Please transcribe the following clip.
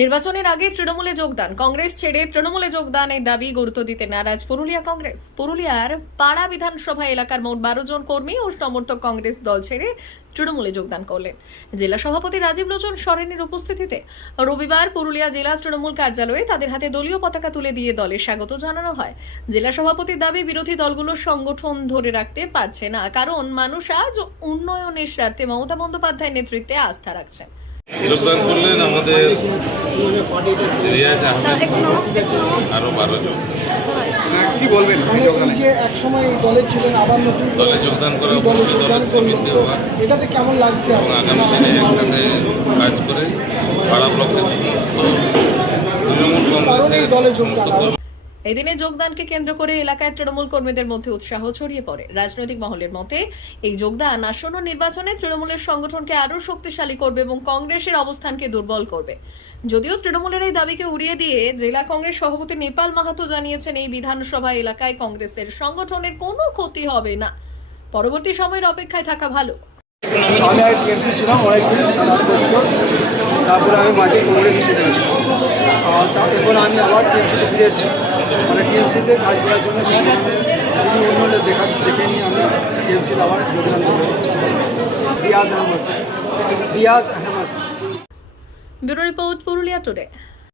নির্বাচনের আগে তৃণমূলে যোগদান, কংগ্রেস ছেড়ে তৃণমূলে যোগদান এই দাবি গুরুত্ব দিতে নারাজ পুরুলিয়া কংগ্রেস। পুরুলিয়ার পাড়া বিধানসভা এলাকার মোট 12 জন কর্মী ও সমর্থক কংগ্রেস দল ছেড়ে তৃণমূলে যোগদান করলেন। জেলা সভাপতি রাজীব লোচন সরেনের উপস্থিতিতে রবিবার পুরুলিয়া জেলা তৃণমূল কার্যালয়ে তাদের হাতে দলীয় পতাকা তুলে দিয়ে দলে স্বাগত জানানো হয়। জেলা সভাপতির দাবি, বিরোধী দলগুলোর সংগঠন ধরে রাখতে পারছে না, কারণ মানুষ আজ উন্নয়নের স্বার্থে মমতা বন্দ্যোপাধ্যায়ের নেতৃত্বে আস্থা রাখছেন। যোগদান করলেন আমাদের রিয়াজ আহমেদ সহ আরো 12 জন। কি বলবেন যে একসময় দলে ছিলেন, আবার নতুন দলে যোগদান করা অবশ্যই দলের স্বীকৃতি হওয়া, এটাতে কেমন লাগছে? এবং আগামী দিনে একসাথে কাজ করে পাড়া ব্লকের সমস্ত তৃণমূল কংগ্রেসের সমস্ত কর্মী। এই দিনে যোগদানকে কেন্দ্র করে এলাকায় তৃণমূল কর্মীদের মধ্যে উৎসাহ ছড়িয়ে পড়ে। রাজনৈতিক মহলের মতে এই যোগদান আসন্ন নির্বাচনে তৃণমূলের সংগঠনকে আরও শক্তিশালী করবে এবং কংগ্রেসের অবস্থানকে দুর্বল করবে। যদিও তৃণমূলের এই দাবিকে উড়িয়ে দিয়ে জেলা কংগ্রেস সভাপতি নেপাল মাহাতো জানিয়েছেন, এই বিধানসভা এলাকায় কংগ্রেসের সংগঠনের কোনো ক্ষতি হবে না, পরবর্তী সময়ের অপেক্ষায় থাকা ভালো। আমি আগে টিএমসি ছিলাম অনেকদিন, 7-8 বছর। তারপরে আমি মাঝে কংগ্রেসে চলে গেছিলাম, আর তারপর আমি আবার টিএমসিতে ফিরে এসেছি। মানে টিএমসিতে কাজ করার জন্য সংগঠনের যদি অন্য দেখে নিয়ে আমি টিএমসিতে আবার যোগদান করছি। Riyaz Ahmed. Bureau report, Purulia today.